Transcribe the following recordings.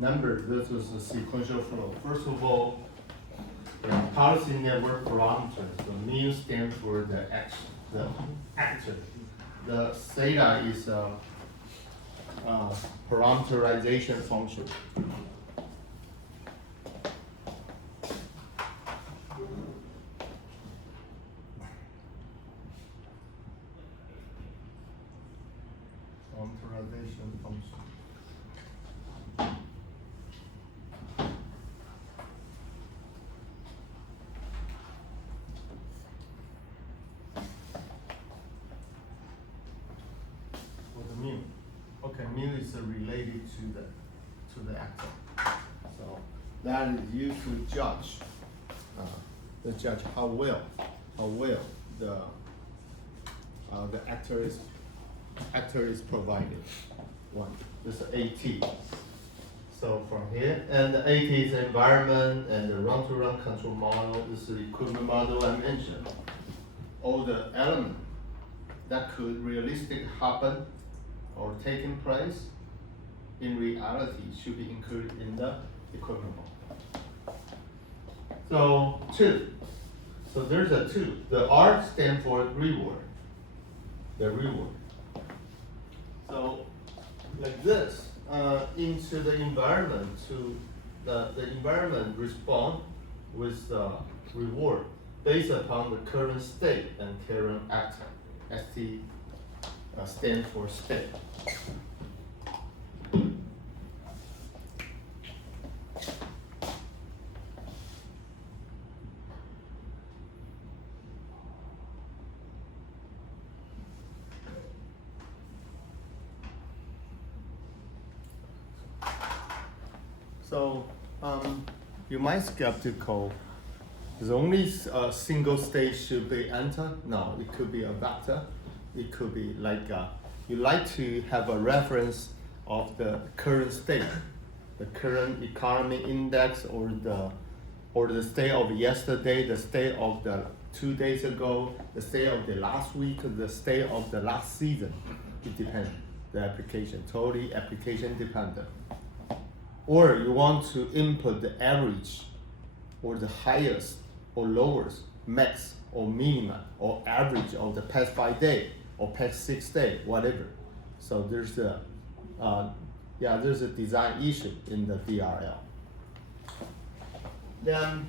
Remember, this is a sequential flow. First of all, the policy network parameters. The mu stands for the actor. The theta is a parameterization function. Parameterization function. Mu. Okay, mu is related to the actor. So that is used to judge how well the actor is provided. One, this is AT. So from here, and the AT is the environment, and the run-to-run control model is the equipment model I mentioned. All the elements that could realistically happen or taking place in reality should be included in the equipment model. So two. So there's a two. The R stands for reward. The reward. So like this, into the environment, to the environment respond with the reward based upon the current state and current actor. ST stands for state. So you might skeptical. Is only a single state should be entered? No, it could be a vector. It could be like you like to have a reference of the current state, the current economy index, or the state of yesterday, the state of the 2 days ago, the state of the last week, the state of the last season. It depends. The application, totally application dependent. Or you want to input the average, or the highest, or lowest, max, or minimum, or average of the past 5 days, or past 6 days, whatever. So there's a design issue in the DRL. Then,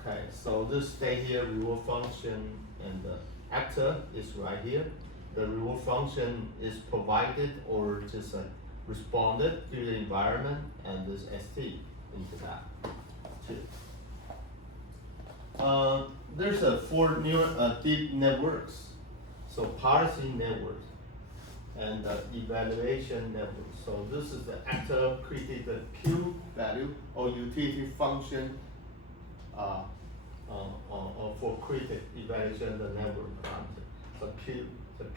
okay, so this state here, reward function, and the actor is right here. The reward function is provided or just responded to the environment, and this ST into that too. There's a 4 deep networks. So policy network and the evaluation network. So this is the actor created the Q value or utility function for critic evaluation the network parameter. So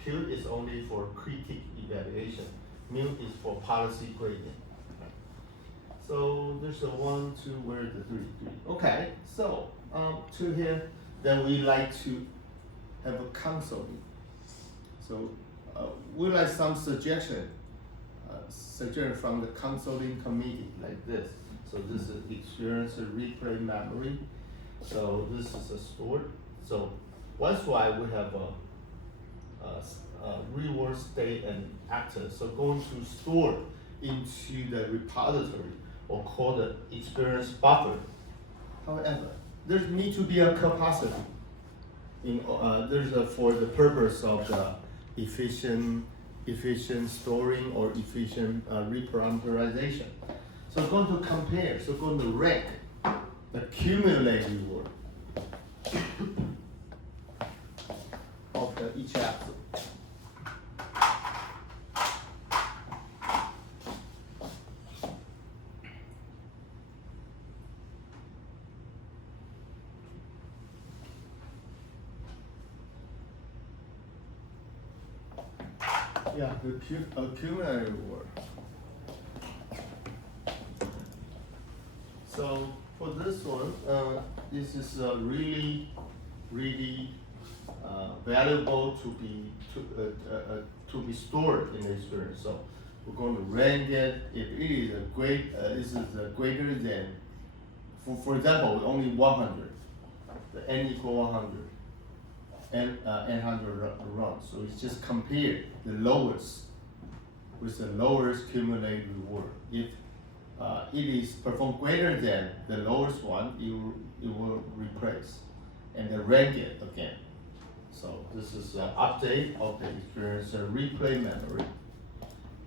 Q is only for critic evaluation. Mu is for policy gradient. So there's a 1, 2, where the 3. Okay, so to here, then we like to have a counseling. So we like some suggestion from the counseling committee like this. So this is experience replay memory. So this is a stored. So that's why we have a reward state and actor. So going to store into the repository or call the experience buffer. However, there needs to be a capacity. There's for the purpose of the efficient storing or efficient reparameterization. So going to compare. So going to rank the cumulative reward of each actor. Yeah, the cumulative reward. So for this one, this is really valuable to be stored in the experience. So we're going to rank it. If it is a this is a greater than, for example, only 100, the n equal 100, n 100 runs. So it's just compare the lowest with the lowest cumulative reward. If it is performed greater than the lowest one, it will replace and then rank it again. So this is an update of the experience replay memory.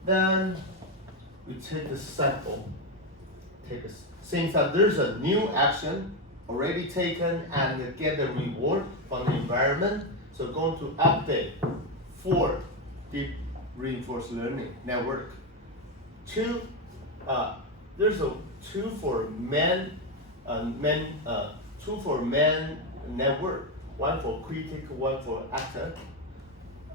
Then we take the sample. Since that there's a new action already taken and get the reward from the environment, so going to update for deep reinforced learning network. There's a two for main network. One for critic, one for actor.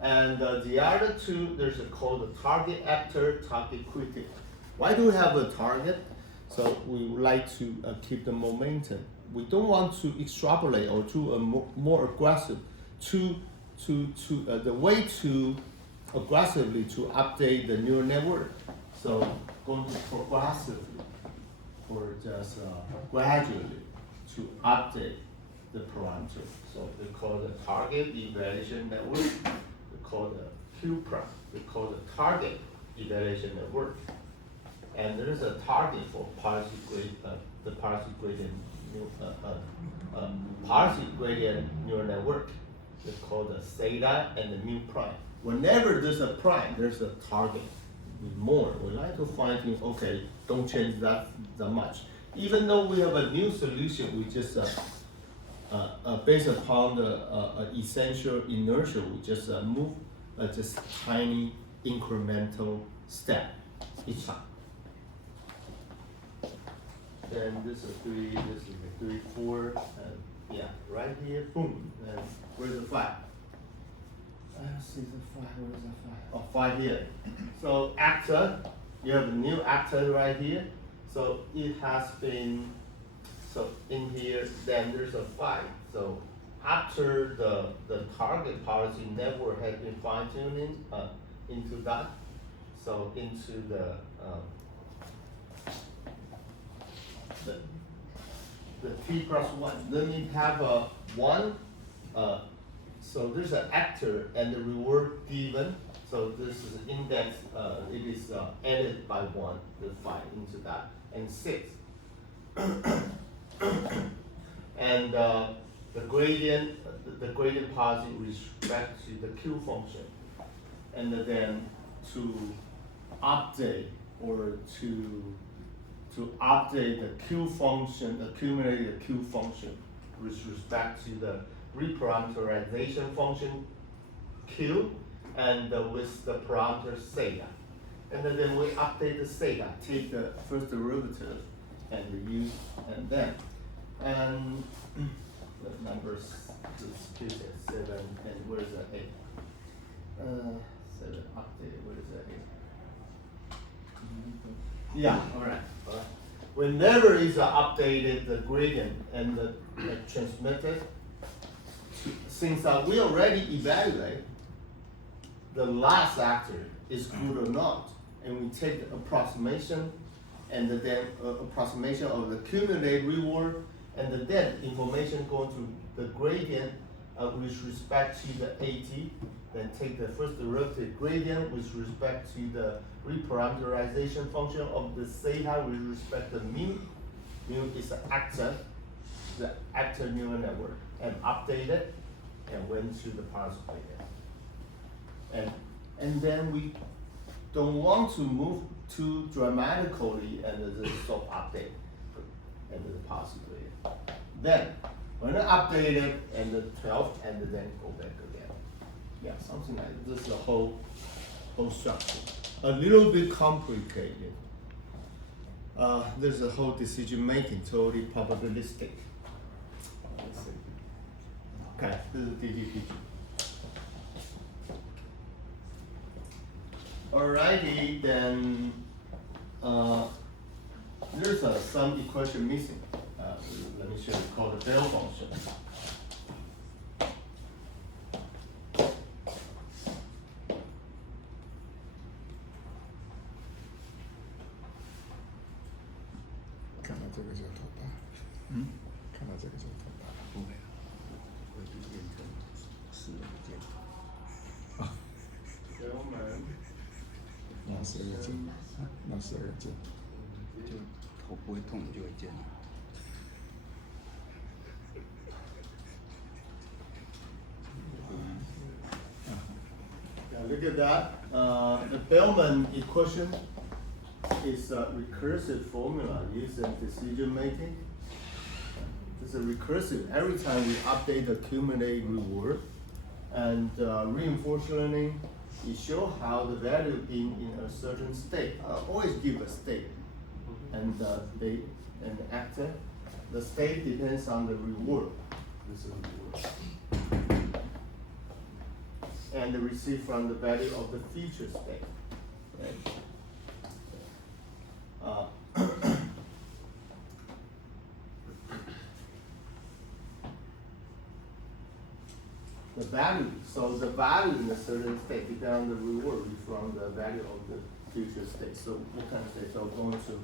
And the other two, there's called the target actor, target critic. Why do we have a target? So we would like to keep the momentum. We don't want to extrapolate or to more aggressive, the way to aggressively to update the neural network. So going to progressively or just gradually to update the parameter. So they call the target evaluation network. They call the Q-prime. They call the target evaluation network. And there is a target for the partial gradient neural network. They call the theta and the mu prime. Whenever there's a prime, there's a target. More, we like to find things. Okay, don't change that much. Even though we have a new solution, we just based upon the essential inertia, we just move just tiny incremental step each time. Then this is 3, this is 3, 4, and yeah, right here, boom. And where's the 5? I see the 5. Where is the 5? Oh, 5 here. So actor, you have a new actor right here. So it has been, so in here, then there's a 5. So after the target policy network has been fine-tuning into that, so into the T plus 1. Then we have a 1. So there's an actor and the reward given. So this is an index. It is added by 1, the 5 into that, and 6. And the gradient policy with respect to the Q function, and then to update or to update the Q function, accumulate the Q function with respect to the reparameterization function Q and with the parameter theta. And then we update the theta, take the first derivative and use, and then, and the numbers, this is 7, and where's the 8? 7 updated, where is the 8? Yeah, all right. Whenever is updated the gradient and the transmitted, since we already evaluate the last actor is good or not, and we take the approximation and then approximation of the cumulative reward, and then information going to the gradient with respect to the AT, then take the first derivative gradient with respect to the reparameterization function of the theta with respect to mu. Mu is the actor neural network, and update it and went to the partial gradient. And then we don't want to move too dramatically and the stop update and the partial gradient. Then we're gonna update it and the 12 and then go back again. Yeah, something like this. This is the whole structure. A little bit complicated. There's a whole decision making, totally probabilistic. Let's see. Okay, this is DDP. Alrighty, then there's some equation missing. Let me show you, called the Bell function. 这个就头大。看到这个就头大。不会啊，我就验证12个键。那12个键，那12个键，就头不会痛，就会键了。Yeah, look at that. The Bellman equation is a recursive formula used in decision making. It's a recursive. Every time we update the cumulative reward, and reinforcement learning, it shows how the value in a certain state. Always give a state, and the actor. The state depends on the reward. This is reward. And the receive from the value of the future state. Right? The value, so the value in a certain state depends on the reward from the value of the future state. So what kind of state? So going to,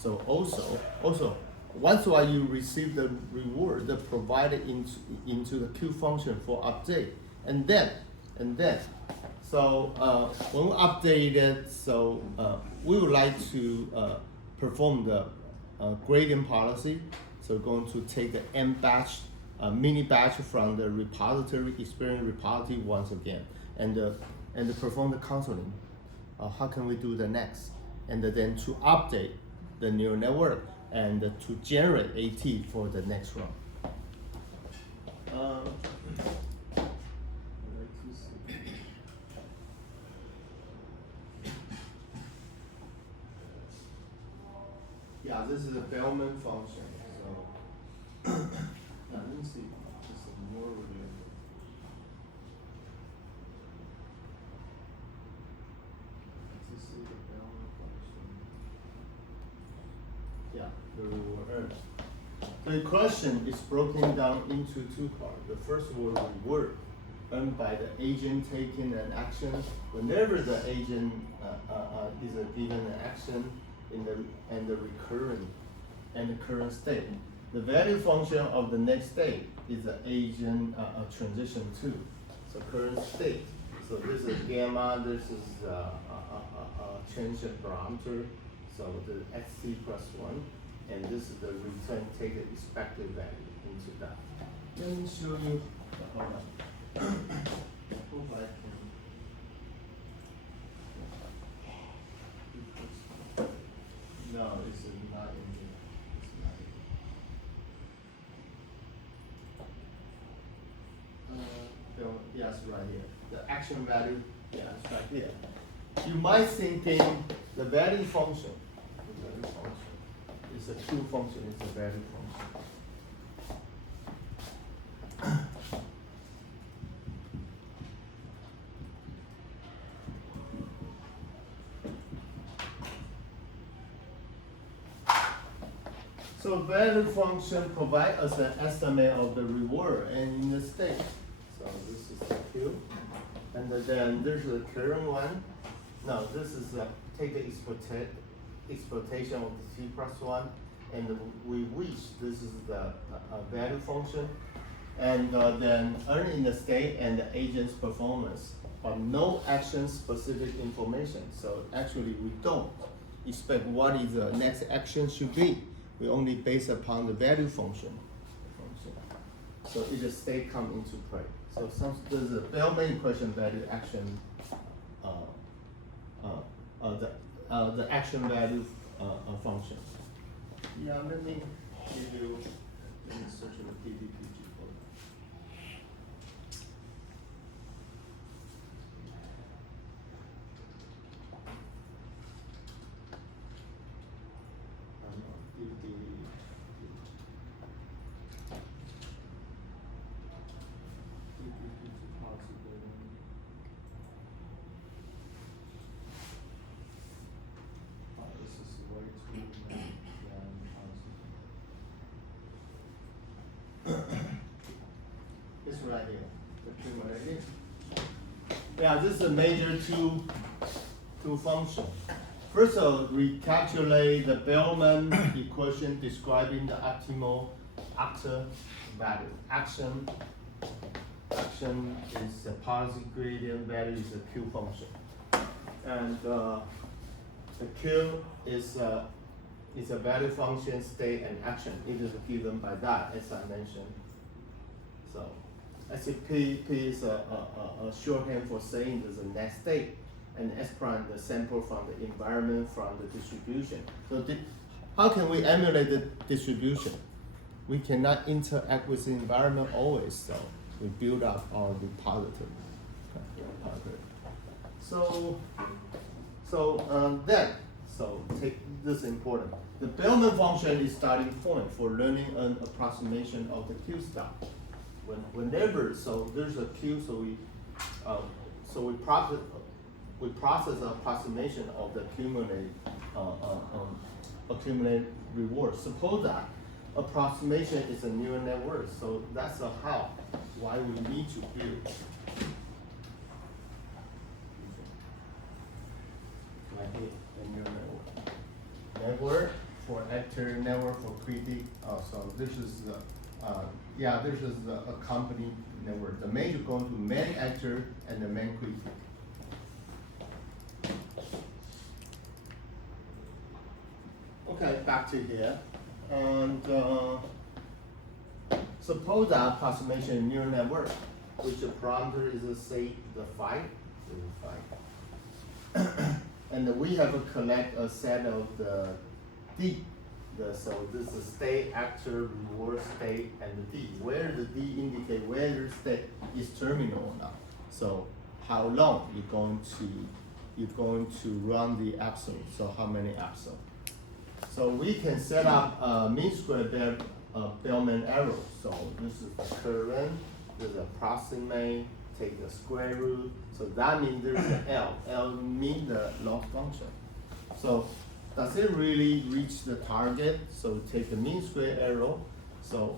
so also once while you receive the reward, they provide it into the Q function for update, and then, so when we update it, so we would like to perform the gradient policy. So we're going to take the M batch, mini batch from the repository, experience repository once again, and perform the counseling. How can we do the next? And then to update the neural network and to generate AT for the next run. Yeah, this is a Bellman function. So now let me see. This is more related. This is the Bellman function. Yeah, the reward. The equation is broken down into two parts. The first one, reward, earned by the agent taking an action. Whenever the agent is given an action in the recurrent and the current state, the value function of the next state is the agent transition to. So current state. So this is gamma. This is change in parameter. So the xt plus 1, and this is the return, take the expected value into that. Let me show you. Hold on. Hope I can. No, it's not in here. It's not in here. Yes, right here. The action value. Yeah, it's right here. You might thinking the value function. The value function. It's a true function. It's a value function. So value function provide us an estimate of the reward and in the state. So this is the Q. And then there's the current one. No, this is take the exploitation of the T plus 1. And we wish this is the value function. And then earn in the state and the agent's performance. But no action specific information. So actually we don't expect what is the next action should be. We only base upon the value function. So it just state come into play. So there's a Bellman equation value action, the action value function. Yeah, let me give you, let me search the PPPG for that. It's right here. Yeah, this is a major two function. first of all, recalculate the Bellman equation describing the optimal actor value. Action is a policy gradient, value is a Q function. And the Q is a value function, state, and action. It is given by that, as I mentioned. So, as if P is a shorthand for saying there's a next state, and S prime the sample from the environment, from the distribution. So how can we emulate the distribution? We cannot interact with the environment always, so we build up our repository. So take this is important. The Bellman function is starting point for learning an approximation of the Q star. Whenever there's a Q, we process the approximation of the accumulated reward. Suppose that approximation is a neural network, so that's why we need to build. Like a neural network for actor, network for critic. So this is a company network. The major going to main actor and the main critic. Okay, back to here. And suppose the approximation neural network, which the parameter is say the phi. And we have to collect a set of the D. So this is state, actor, reward, state, and the D. Where the D indicate whether state is terminal or not. So how long you're going to run the episode. So how many episodes? So we can set up a mean square Bellman arrow. So this is the current, this is approximate, take the square root. So that means there's an L. L means the loss function. So does it really reach the target? So take the mean square arrow. So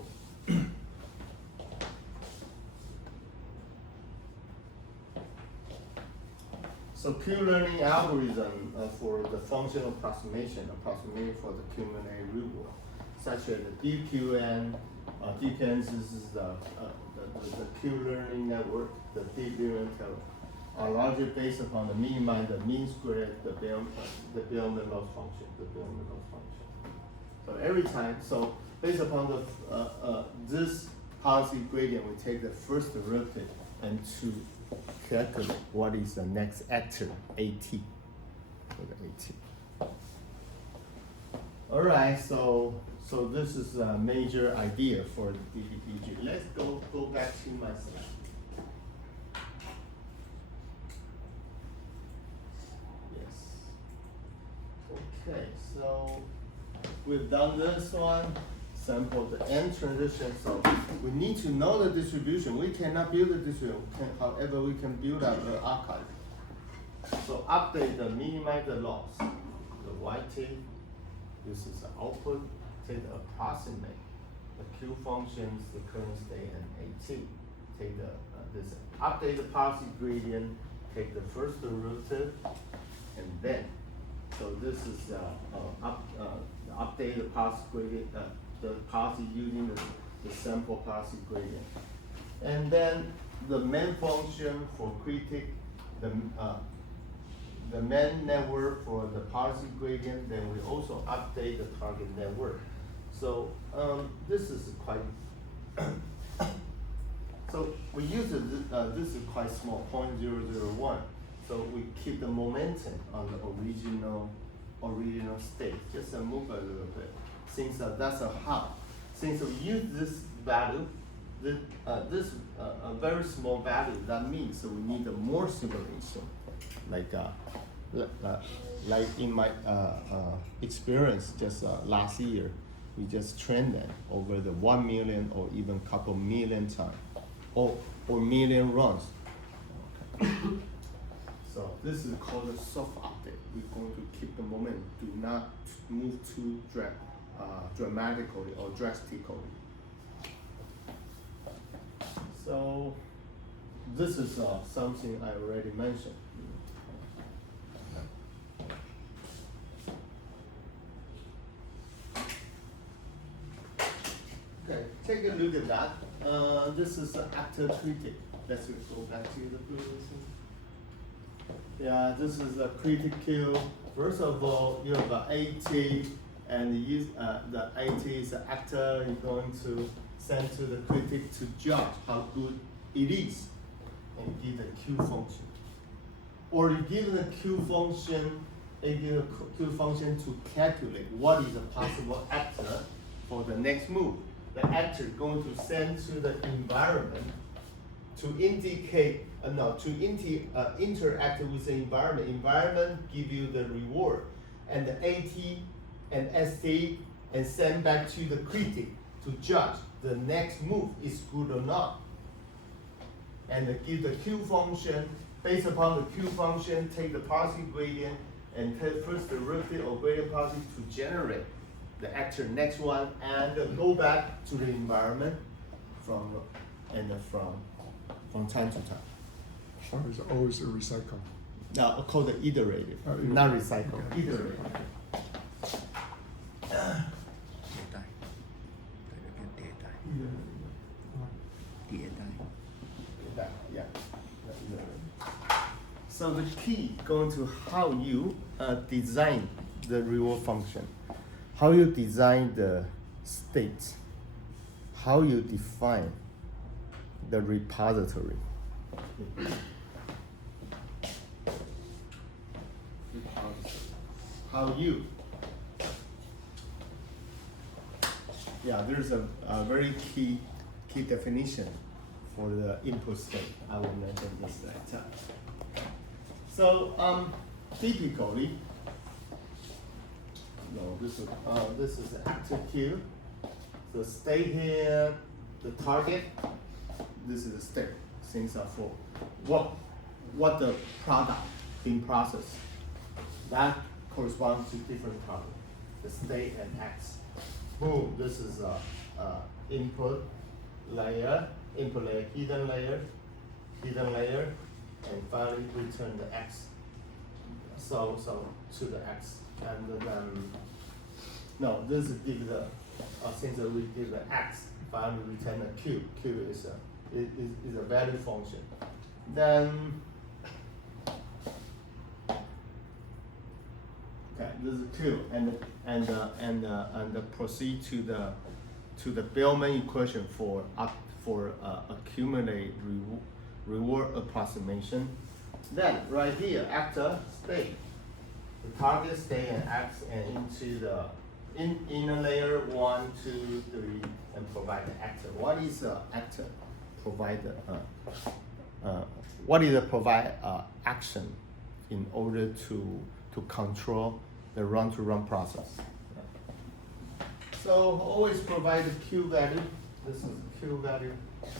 Q learning algorithm for the functional approximation for the cumulative reward, such as the DQN. DQN this is the Q learning network, the deep neural network, are largely based upon the minimize the mean square, the Bellman loss function, So every time, so based upon the this policy gradient, we take the first derivative and to calculate what is the next actor, AT, for the AT. All right, so this is a major idea for the DDBG. Let's go back to my slide. Yes. Okay, so we've done this one. Sample the end transition. So we need to know the distribution. We cannot build the distribution. However, we can build up the archive. So update the minimize the loss. The YT. This is the output. Take the approximate. The Q functions, the current state, and AT. Take the this update the policy gradient. Take the first derivative, and then. So this is update the policy gradient. The policy using the sample policy gradient. And then the main function for critic, the main network for the policy gradient, then we also update the target network. So this is quite, so we use this is quite small, 0.001. So we keep the momentum on the original state, just move a little bit. Since that's a how. Since we use this value, this a very small value, that means we need more simulation. Like in my experience just last year, we just trained them over the 1 million or even couple million times, or million runs. Okay. So this is called a soft update. We're going to keep the momentum, do not move too dramatically or drastically. So this is something I already mentioned. take a look at that. This is the actor critic. Let's go back to the previous one. Yeah, this is a critic queue. First of all, you have the AT, and the AT is the actor. You're going to send to the critic to judge how good it is, and give the Q function. Or you give the Q function, to calculate what is a possible actor for the next move. The actor is going to send to the environment to indicate, interact with the environment. Environment give you the reward, and the AT and ST and send back to the critic to judge the next move is good or not. And give the Q function, based upon the Q function, take the policy gradient and take first derivative of gradient policy to generate the actor next one, and go back to the environment from time to time. Or is always a recycle? Now, called the iterative, not recycle, iterative. 迭代，对，变迭代，迭代。 Yeah. So the key going to how you design the reward function, how you design the state, how you define the repository. How you. Yeah, there's a very key definition for the input state. I will mention this later. So typically, this is the active queue. So state here, the target. This is the state. Things are for what the product being processed. That corresponds to different target. The state and X. Boom. This is input layer, hidden layer, and finally return the X. So to the X, and then no, this is give the since we give the X, finally return the Q. Q is a value function. Then okay, this is Q, and proceed to the Bellman equation for accumulate reward approximation. Then right here, actor state, the target state and X, and into the inner layer 1, 2, 3, and provide the actor. What is the actor? Provide what is the provide action in order to control the run-to-run process. So always provide the Q value. This is the Q value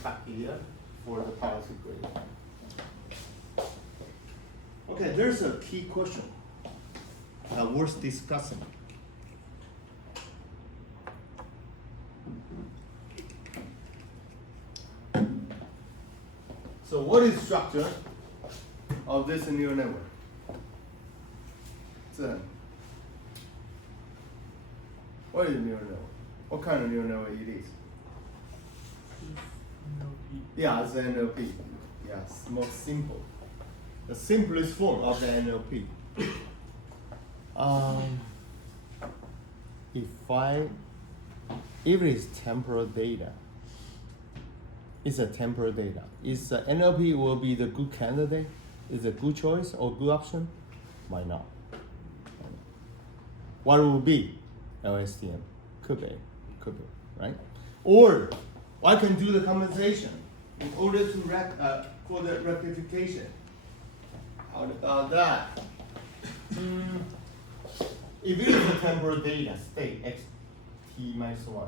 back here for the policy gradient. Okay, there's a key question worth discussing. So what is structure of this neural network? What is a neural network? What kind of neural network it is? NLP. Yeah, it's an NLP. Yeah, it's more simple. The simplest form of the NLP. If it is temporal data, it's a temporal data. Is the NLP will be the good candidate? Is a good choice or good option? Why not? What will be LSTM? Could be, right? Or I can do the compensation in order to for the rectification. How about that? If it is a temporal data state x t minus 1,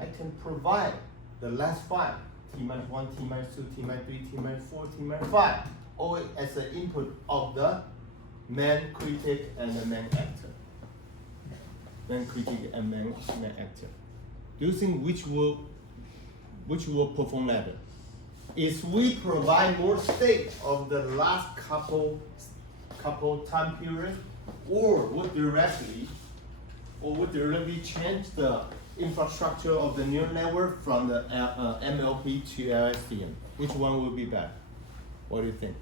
I can provide the last 5, t minus 1, t minus 2, t minus 3, t minus 4, t minus 5, all as an input of the man critic and the man actor. Man critic and man actor. Do you think which will perform better? Is we provide more state of the last couple time period, or would directly or would there really change the infrastructure of the neural network from the MLP to LSTM? Which one would be better? What do you think?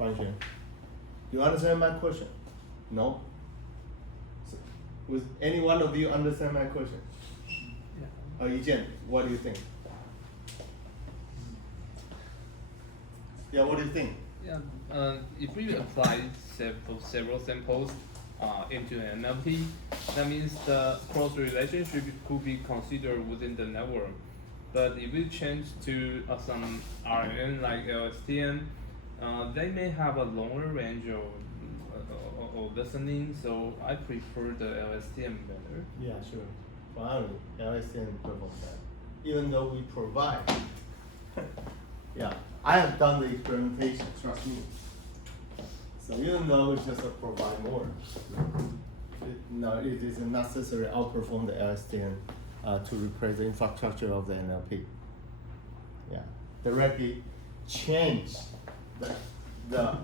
Huanxuan, you understand my question? No? So, would any one of you understand my question? Yeah. Yijian, what do you think? Yeah, what do you think? Yeah, if we apply several samples into an NLP, that means the cross relationship could be considered within the network. But if we change to some RNN like LSTM, they may have a longer range of listening, so I prefer the LSTM better. Yeah, sure. Finally, LSTM performs that. Even though we provide. Yeah, I have done the experimentation, trust me. So even though we just provide more, it is necessary to outperform the LSTM to replace the infrastructure of the NLP. Yeah, directly change the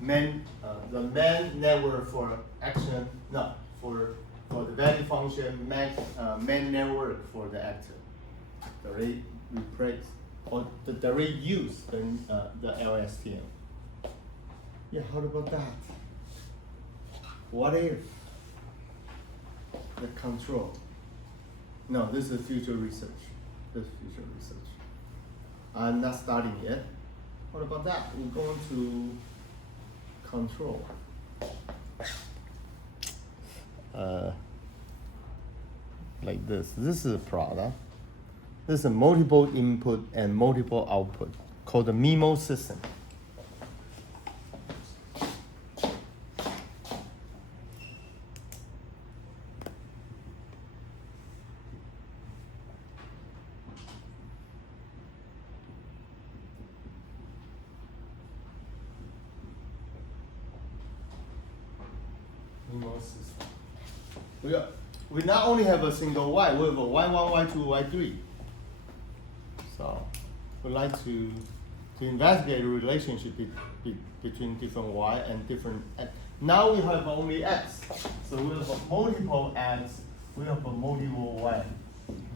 main network for action, no, for the value function main network for the actor. Directly replace or the direct use the LSTM. Yeah, how about that? What if the control? No, this is future research. This is future research. I'm not starting yet. What about that? We're going to control. Like this. This is a product. This is a multiple input and multiple output called the MIMO system. MIMO system. We not only have a single Y, we have a Y1, Y2, Y3. So we like to investigate the relationship between different Y and different X. Now we have only X. So we have a multiple X, we have a multiple Y.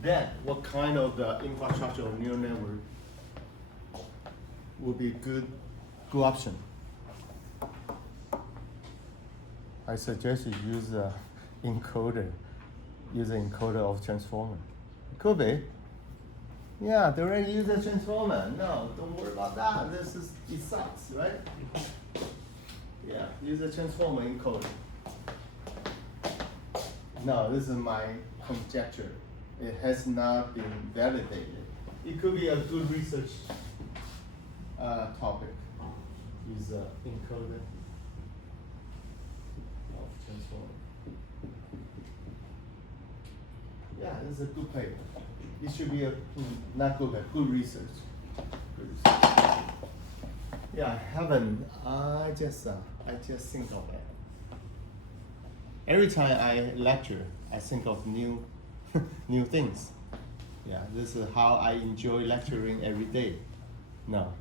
Then what kind of the infrastructure of neural network would be a good option? I suggest you use an encoder. Use an encoder of transformer. Could be. Yeah, they already use a transformer. No, don't worry about that. It sucks, right? Yeah, use a transformer encoder. No, this is my conjecture. It has not been validated. It could be a good research topic. Use an encoder of transformer. Yeah, this is a good paper. It should be not good, but good research. Good research. Yeah, I just think of it. Every time I lecture, I think of new things. Yeah, this is how I enjoy lecturing every day. No,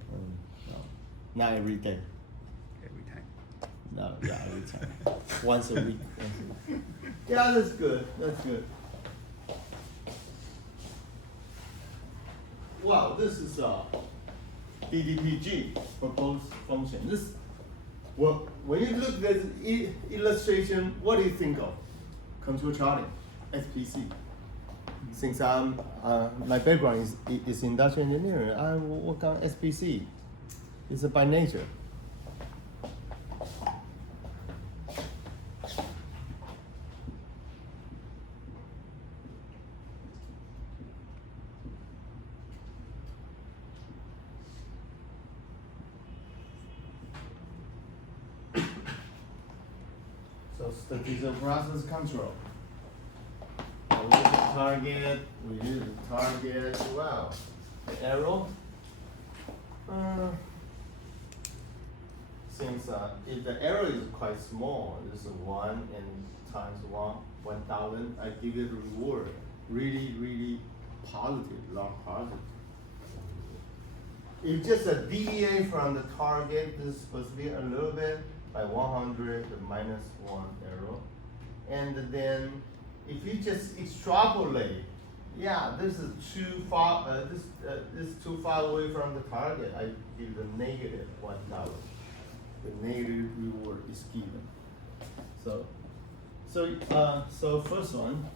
not every day. Every time. No, yeah, every time. Once a week. Yeah, that's good. That's good. Wow, this is a DDPG proposed function. When you look at this illustration, what do you think of? Control charting, SPC. Since my background is industrial engineering, I work on SPC. It's by nature. So statistical process control. We use the target. Wow. The arrow. Since if the error is quite small, this is 1 and times 1,000, I give it a reward. Really positive, long positive. If just a DEA from the target, this is supposed to be a little bit by 100, the -1 error. And then if you just extrapolate, yeah, this is too far. This is too far away from the target. I give the negative $1. The negative reward is given. So first one,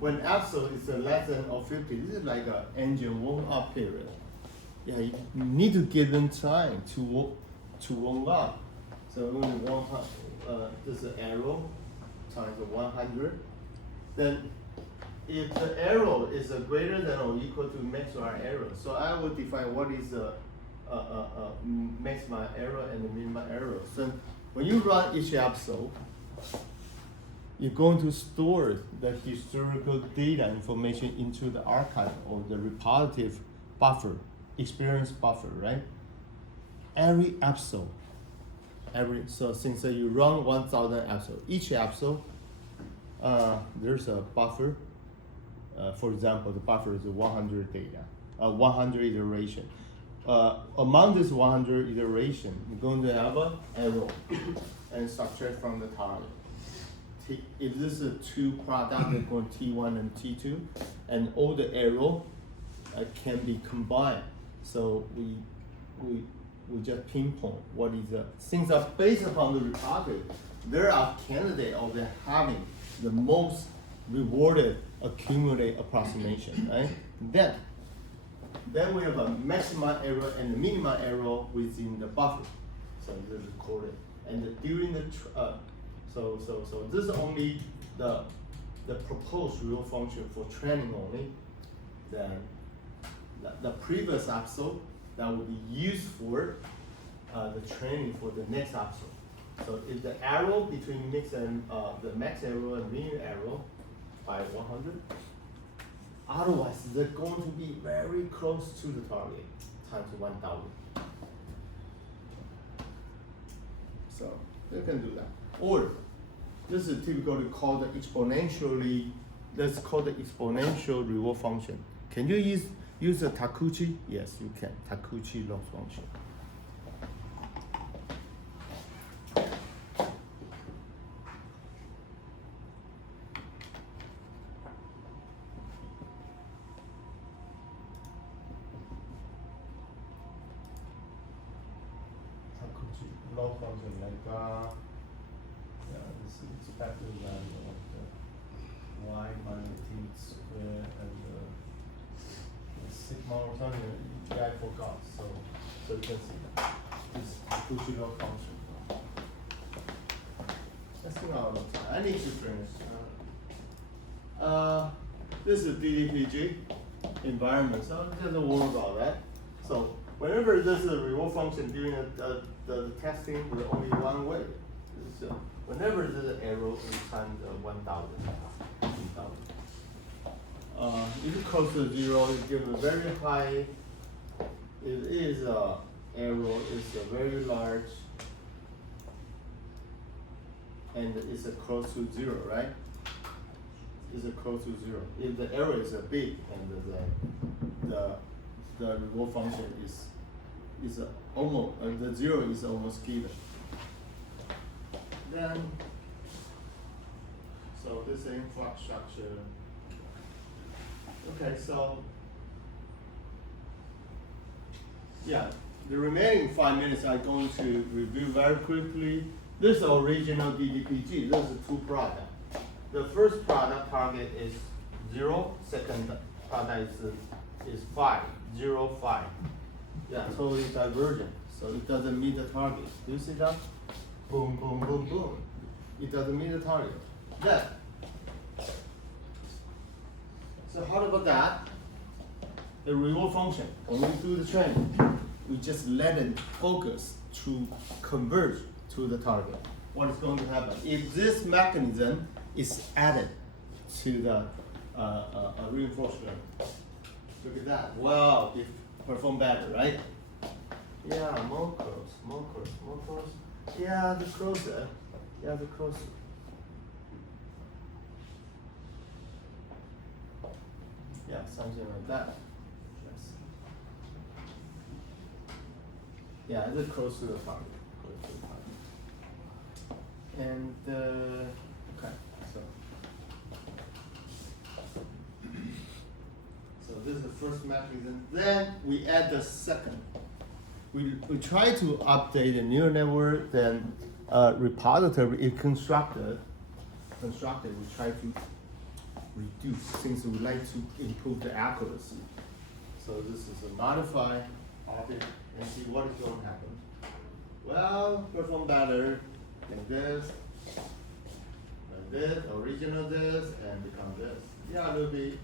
when absolute is less than or 50, this is like an engine warm up period. Yeah, you need to give them time to warm up. So when you warm up, this is arrow times 100. Then if the arrow is greater than or equal to maximum error, so I will define what is the maximum error and the minimum error. So when you run each episode, you're going to store the historical data information into the archive or the repetitive buffer, experience buffer, right? Every episode, so since you run 1,000 episodes, each episode, there's a buffer. For example, the buffer is 100 data, 100 iteration. Among this 100 iteration, you're going to have an arrow and subtract from the target. If this is two products, they're going T1 and T2, and all the arrow can be combined. So we just pinpoint what is the things are based upon the repository. There are candidates of the having the most rewarded accumulate approximation, right? Then we have a maximum error and a minimum error within the buffer. So this is recorded. And during the so this is only the proposed real function for training only. Then the previous episode that will be used for the training for the next episode. So if the arrow between mix and the max arrow and min arrow by 100, otherwise they're going to be very close to the target times 1,000. So you can do that. Or this is typically called the exponentially. That's called the exponential reward function. Can you use a Takeuchi? Yes, you can. Takeuchi loss function. Takeuchi loss function like this is expected value of the y minus t squared and sigma or something. Yeah, I forgot. So you can see that. This Takeuchi loss function. Let's see how long time. I need to finish. This is DDPG environment, so don't worry about that. So whenever there's a reward function during the testing, we're only one way. So whenever there's an arrow, we times 1,000. If it close to 0, it gives a very high. It is a arrow is a very large, and it's a close to 0, right? Is a close to 0. If the arrow is a big, and the reward function is almost the 0 is almost given. Then, so this is infrastructure. Okay, so yeah, the remaining 5 minutes I'm going to review very quickly. This is original DDPG. This is two products. The first product target is 0. Second product is 5, 0, 5. Yeah, totally divergent. So it doesn't meet the target. Do you see that? Boom, boom, boom, boom. It doesn't meet the target. Then, so how about that? The reward function. When we do the training, we just let it focus to converge to the target. What is going to happen? If this mechanism is added to the reinforcement, look at that. Wow, it performed better, right? Yeah, more close, more close, more close. Yeah, the closer. Yeah, the closer. Yeah, something like that. Yes. Yeah, it's close to the target. Close to the target. And first mechanism. Then we add the second. We try to update the neural network. Then repository is constructed. We try to reduce since we like to improve the accuracy. So this is a modified object and see what is going to happen. Well, perform better like this, original this, and become this. Yeah, a little bit.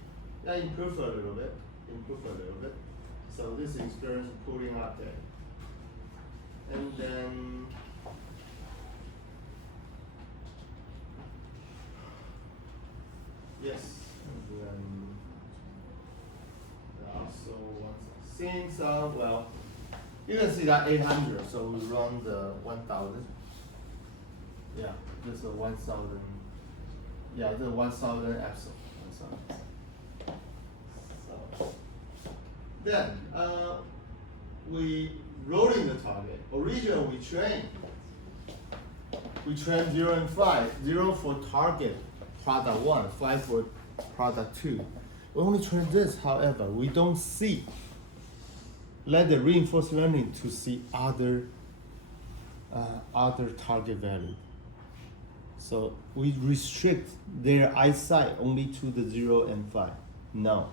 Yeah, improve a little bit. So this experience pulling up there. And then yes, and then also since well, you can see that 800, so we run the 1000. Yeah, this is 1000. Yeah, the 1000 episode. So then we rolling the target. Originally we train 0 and 5. 0 for target product 1, 5 for product 2. We only train this, however, we don't see. Let the reinforced learning to see other target value. So we restrict their eyesight only to the 0 and 5. No,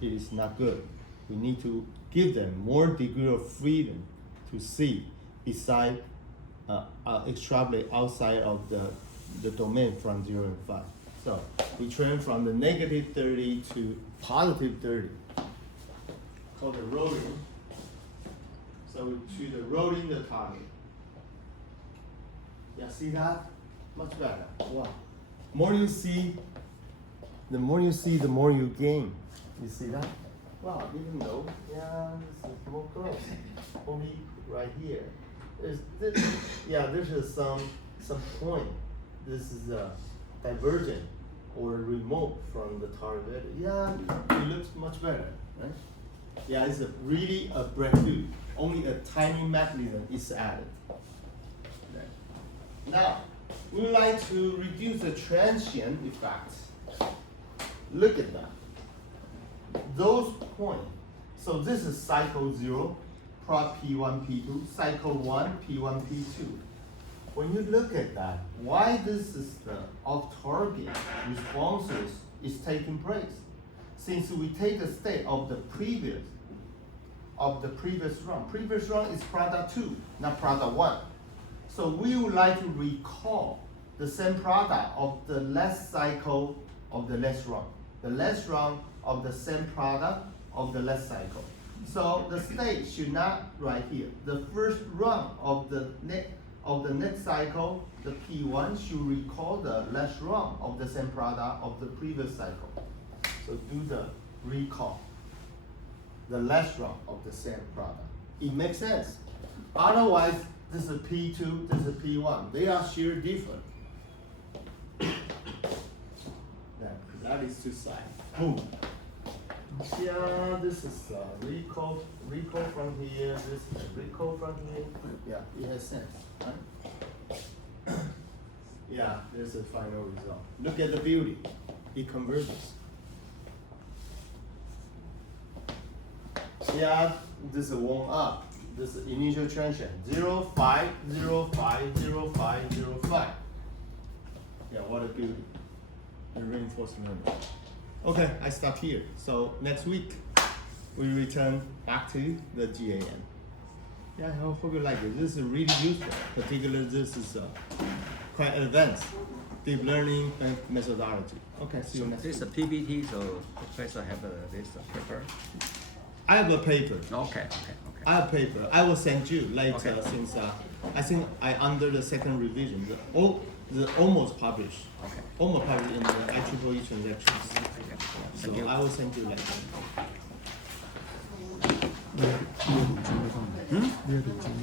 it is not good. We need to give them more degree of freedom to see beside, extrapolate outside of the domain from 0 and 5. So we train from the negative 30 to positive 30. Called the rolling. So to the rolling the target. Yeah, see that? Much better. Wow. More you see, the more you gain. You see that? Wow, even though, yeah, this is more close. Only right here. This is some point. This is divergent or remote from the target. Yeah, it looks much better, right? Yeah, it's really a breakthrough. Only a tiny mechanism is added. Now, we would like to reduce the transient effects. Look at that. Those points. So this is cycle 0, prod P1, P2, cycle 1, P1, P2. When you look at that, why this is the off-target responses is taking place? Since we take a state of the previous run. Previous run is product 2, not product 1. So we would like to recall the same product of the last cycle of the last run. The last run of the same product of the last cycle. So the state should not right here. The first run of the next cycle, the P1 should recall the last run of the same product of the previous cycle. So do the recall. The last run of the same product. It makes sense. Otherwise, this is P2, this is P1. They are sheer different. That is two sides. Boom. Yeah, this is recall from here, this is recall from here. Yeah, it has sense, right? Yeah, there's a final result. Look at the beauty. It converges. Yeah, this is warm up. This is initial transition. 0, 5, 0, 5, 0, 5, 0, 5. Yeah, what a beauty. The reinforced learning. Okay, I stop here. So next week, we return back to the GAN. Yeah, I hope you like it. This is really useful. Particularly, this is quite advanced deep learning methodology. Okay, see you next week. This is a PPT, so professor have this paper. I have a paper. Okay. I have paper. I will send you later Okay. since I think I under the second revision. The almost published. Okay. Almost published in the IEEE transactions. So Thank you. I will send you later. 네, 이해도 좀 해봤네. 이해도 좀